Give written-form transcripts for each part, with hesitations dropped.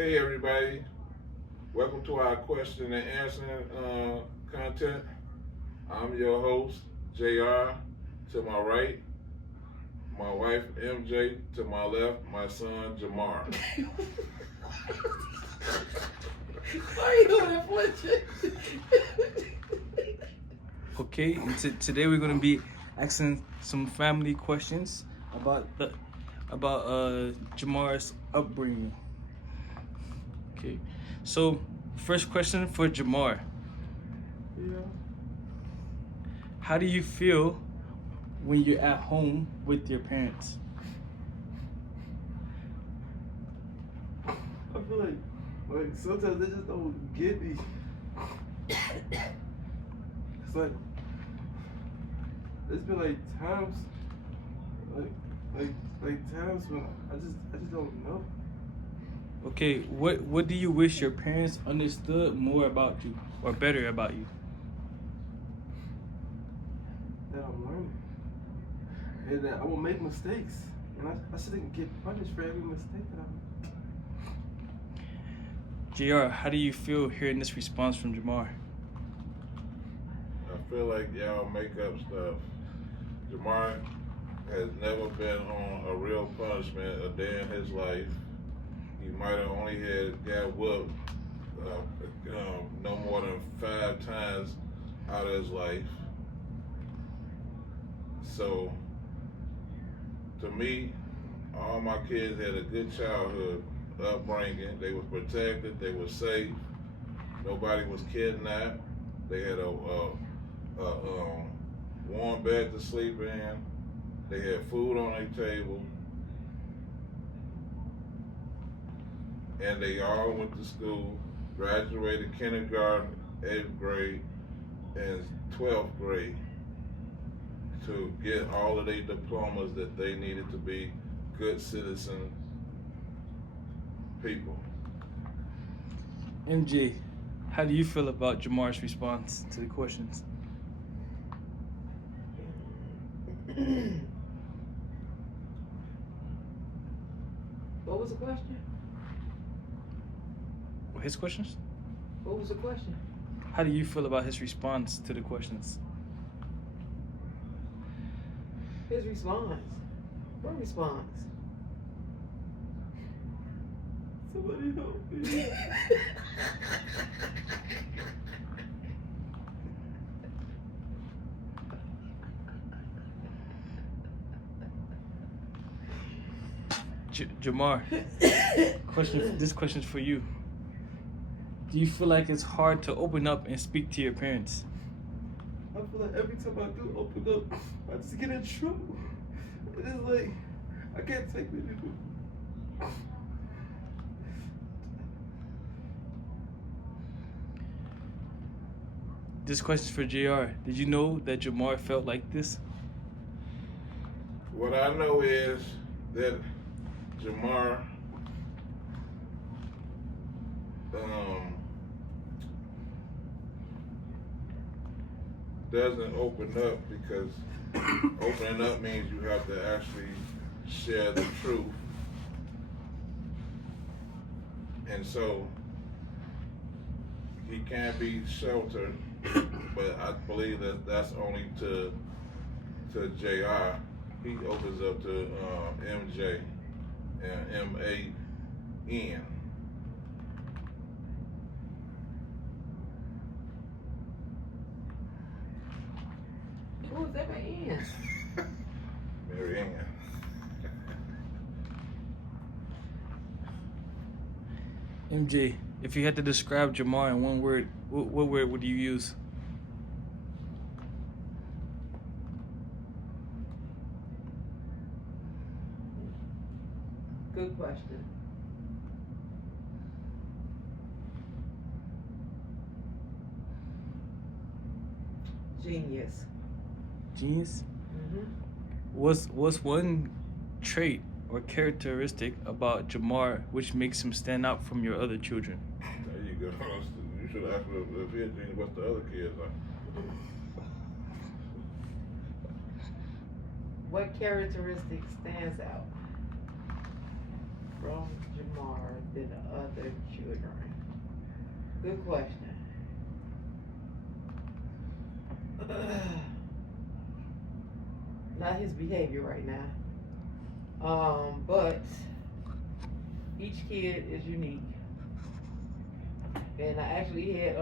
Hey everybody, welcome to our question and answering content. I'm your host, JR. To my right, my wife MJ. To my left, my son Jamar. Why are you doing that for? Okay, and today we're gonna be asking some family questions about Jamar's upbringing. Okay, so first question for Jamar: Yeah. how do you feel when you're at home with your parents? I feel like sometimes they just don't get me. It's like it's been like times, like times when I just don't know. Okay, what do you wish your parents understood more about you or better about you? That I'm learning, and that I will make mistakes, and I shouldn't get punished for every mistake that I make. JR, how do you feel hearing this response from Jamar? I feel like y'all make up stuff. Jamar has never been on a real punishment a day in his life. He might have only got whooped no more than 5 times out of his life. So, to me, all my kids had a good childhood upbringing. They were protected. They were safe. Nobody was kidnapped. They had a warm bed to sleep in. They had food on their table. And they all went to school, graduated kindergarten, 8th grade, and 12th grade to get all of their diplomas that they needed to be good citizen people. MJ, how do you feel about Jamar's response to the questions? What was the question? His questions? What was the question? How do you feel about his response to the questions? His response. What response? Somebody help me. Jamar, this question's for you. Do you feel like it's hard to open up and speak to your parents? I feel like every time I do open up, I just get in trouble. It is like I can't take it anymore. This question's for JR. Did you know that Jamar felt like this? What I know is that Jamar doesn't open up because opening up means you have to actually share the truth. And so he can be sheltered, but I believe that that's only to JR. He opens up to MJ and MAN. Who was that man? Mary Ann. MJ, if you had to describe Jamar in one word, what word would you use? Good question. Genius. Genius? Mm-hmm. What's one trait or characteristic about Jamar which makes him stand out from your other children? There you go. You should ask if he had seen what the other kids are. What characteristic stands out from Jamar than the other children? Good question. Not his behavior right now. But each kid is unique. And I actually had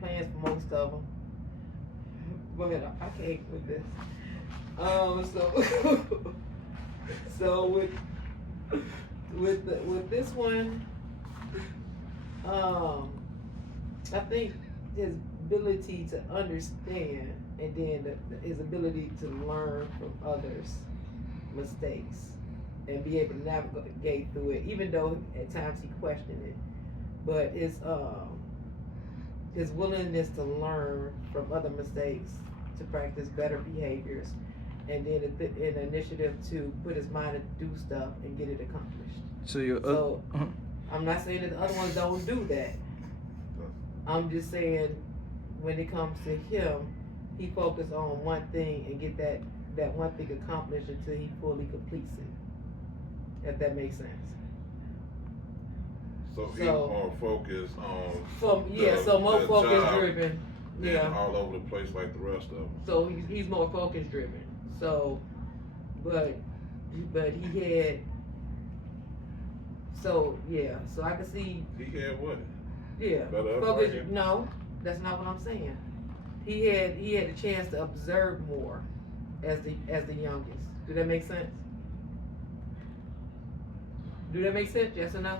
plans for most of them. But I can't with this. So so with this one, I think his ability to understand and then his ability to learn from others' mistakes and be able to navigate through it, even though at times he questioned it. But his willingness to learn from other mistakes, to practice better behaviors, and then an initiative to put his mind to do stuff and get it accomplished. So I'm not saying that the other ones don't do that. I'm just saying when it comes to him, he focused on one thing and get that one thing accomplished until he fully completes it. If that makes sense. So he's more focused on more the focus job driven. Yeah. all over the place like the rest of them. So he's more focus driven. So, but he had. So yeah. So I can see. He had what? Yeah. Better Focus. upbringing? No, that's not what I'm saying. He had a chance to observe more as the youngest. Do that make sense? Do that make sense? Yes or no?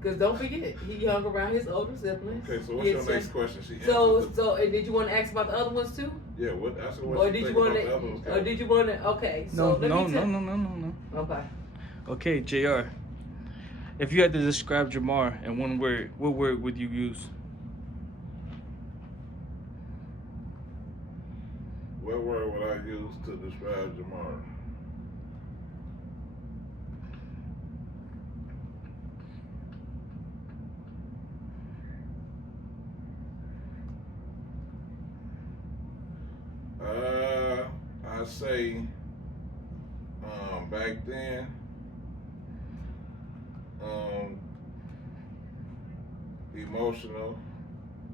Because don't forget, he hung around his older siblings. Okay, so what's your next question? She So and did you want to ask about the other ones too? Yeah, what? That's what Or you did think you want about to? the other ones, Or did you want to? Okay, so no. Okay. Okay, JR. If you had to describe Jamar in one word, what word would you use? What word would I use to describe Jamar? I say back then, emotional.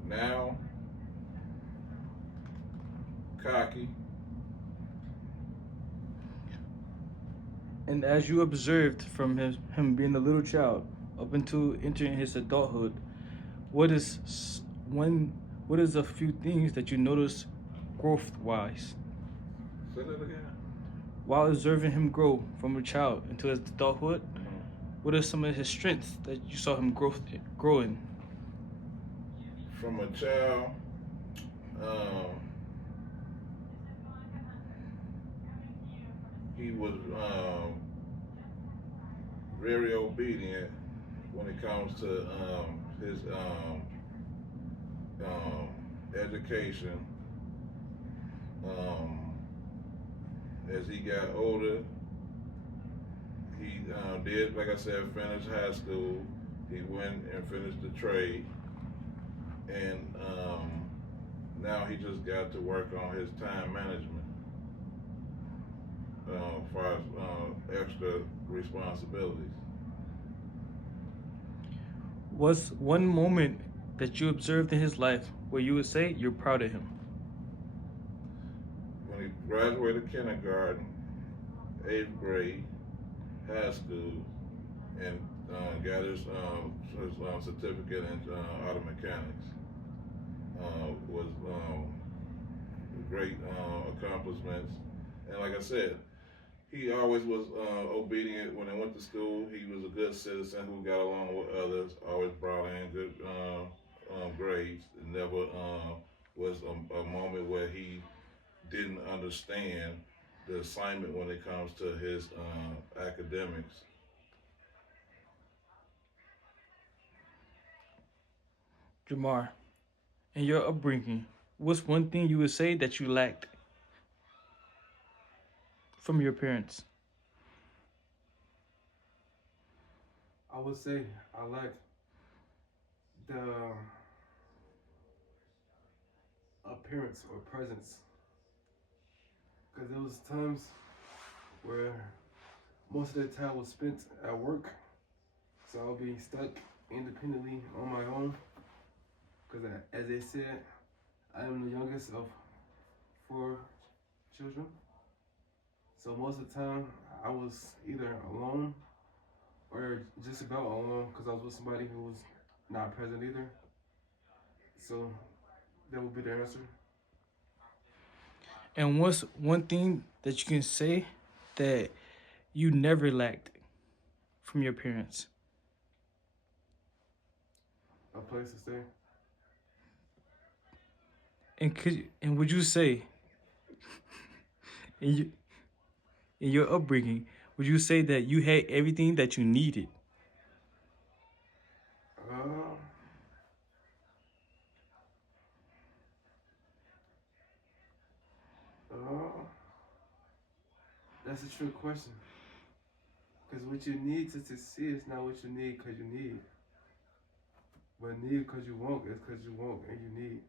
Now, cocky. And as you observed from him being a little child up until entering his adulthood, what is a few things that you notice growth-wise? Say that again. While observing him grow from a child into his adulthood, what are some of his strengths that you saw him growing? From a child, he was very obedient when it comes to his education. As he got older, he did, like I said, finish high school. He went and finished the trade, and now he just got to work on his time management. As far as extra responsibilities. Was one moment that you observed in his life where you would say you're proud of him? When he graduated kindergarten, 8th grade, high school, and got his certificate in auto mechanics, was great accomplishments. And like I said, he always was obedient when he went to school. He was a good citizen who got along with others, always brought in good grades. It never was a moment where he didn't understand the assignment when it comes to his academics. Jamar, in your upbringing, what's one thing you would say that you lacked from your parents? I would say I like the appearance or presence, because there was times where most of the time was spent at work. So I'll be stuck independently on my own. Because as they said, I am the youngest of 4 children. So most of the time I was either alone or just about alone because I was with somebody who was not present either. So that would be the answer. And what's one thing that you can say that you never lacked from your parents? A place to stay. And would you say in you, in your upbringing, would you say that you had everything that you needed? Uh, uh, that's a trick question. Because what you need to succeed is not what you need because you need. But need because you want is because you want and you need.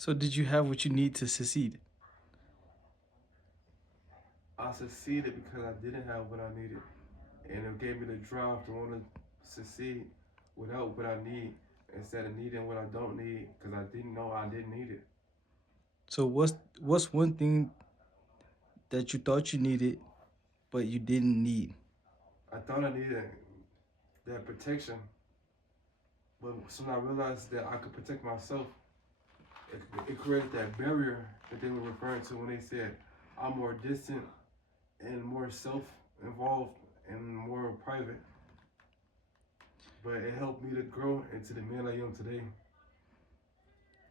So did you have what you need to succeed? I succeeded because I didn't have what I needed. And it gave me the drive to want to succeed without what I need instead of needing what I don't need because I didn't know I didn't need it. So what's one thing that you thought you needed but you didn't need? I thought I needed that protection, but soon I realized that I could protect myself. It created that barrier that they were referring to when they said I'm more distant and more self-involved and more private. But it helped me to grow into the man I am today.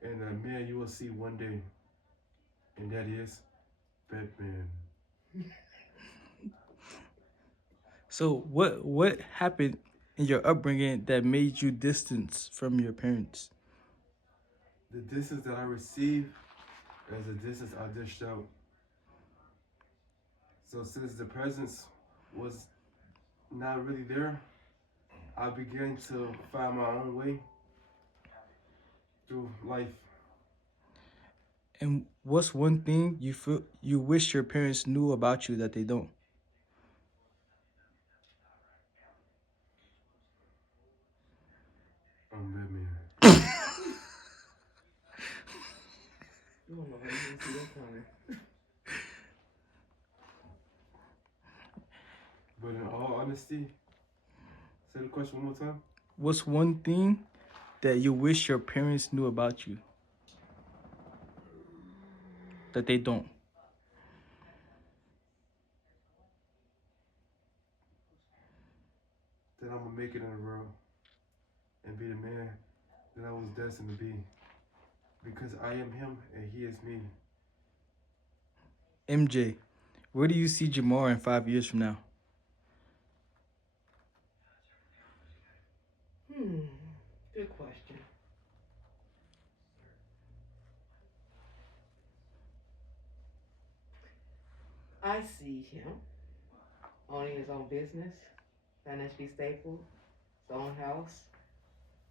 And the man you will see one day. And that is Batman. So what happened in your upbringing that made you distance from your parents? The distance that I received is the distance I dished out. So since the presence was not really there, I began to find my own way through life. And what's one thing you feel you wish your parents knew about you that they don't? I'm Batman. You don't know how you didn't see that coming. But in all honesty, say the question one more time. What's one thing that you wish your parents knew about you that they don't? That I'm gonna make it in the world and be the man that I was destined to be. Because I am him and he is me. MJ, where do you see Jamar in 5 years from now? Good question. I see him owning his own business, financially stable, his own house,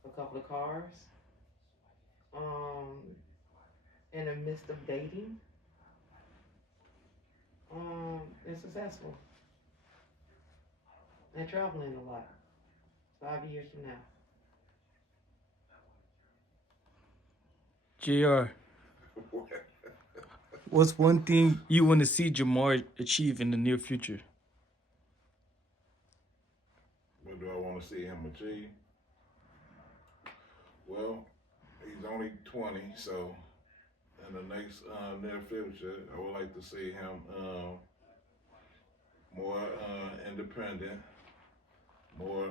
a couple of cars, in the midst of dating, and successful, and traveling a lot. 5 years from now. JR, what's one thing you want to see Jamar achieve in the near future? What do I want to see him achieve? Well, he's only 20, so in the next near future, I would like to see him more independent, more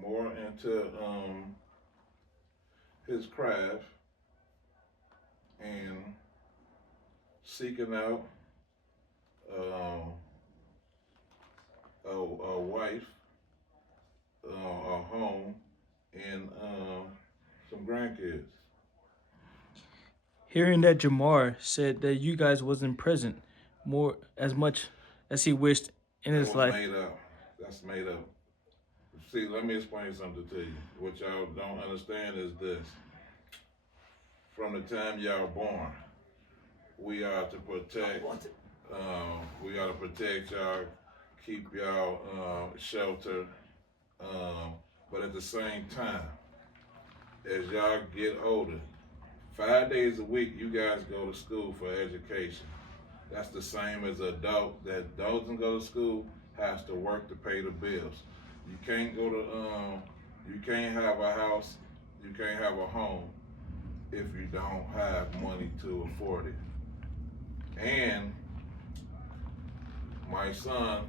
more into his craft and seeking out a wife, a home, and some grandkids. Hearing that Jamar said that you guys wasn't present more as much as he wished in his That was life. made up. That's made up. See, let me explain something to you. What y'all don't understand is this. From the time y'all born, we are to protect. We are to protect y'all, keep y'all shelter. But at the same time, as y'all get older, 5 days a week, you guys go to school for education. That's the same as adult. That doesn't go to school has to work to pay the bills. You can't go to you can't have a house, you can't have a home if you don't have money to afford it. And my son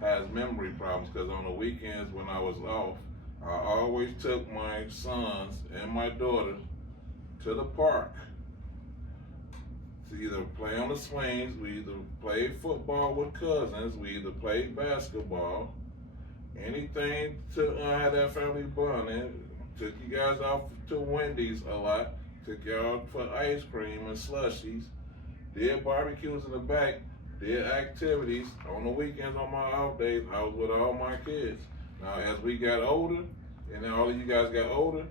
has memory problems because on the weekends when I was off, I always took my sons and my daughter to the park to either play on the swings, we either played football with cousins, we either played basketball, anything to have that family bonding. Took you guys off to Wendy's a lot, took y'all for ice cream and slushies, did barbecues in the back, did activities. On the weekends, on my off days, I was with all my kids. Now, as we got older, and then all of you guys got older,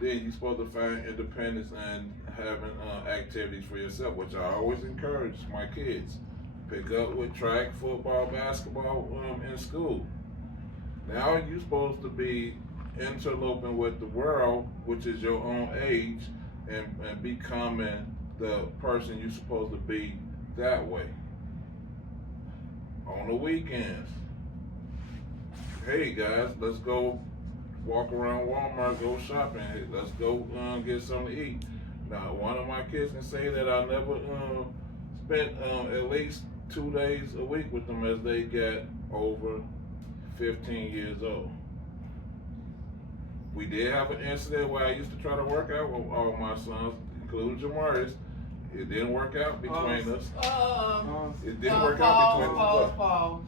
then you're supposed to find independence and having activities for yourself, which I always encourage my kids. Pick up with track, football, basketball in school. Now you're supposed to be interloping with the world, which is your own age, and becoming the person you're supposed to be that way. On the weekends, hey guys, let's go walk around Walmart, go shopping. Hey, let's go get something to eat. Now, one of my kids can say that I never spent at least 2 days a week with them as they got over 15 years old. We did have an incident where I used to try to work out with all my sons, including Jamaris. It didn't work out between us. It didn't work out between us. Pause.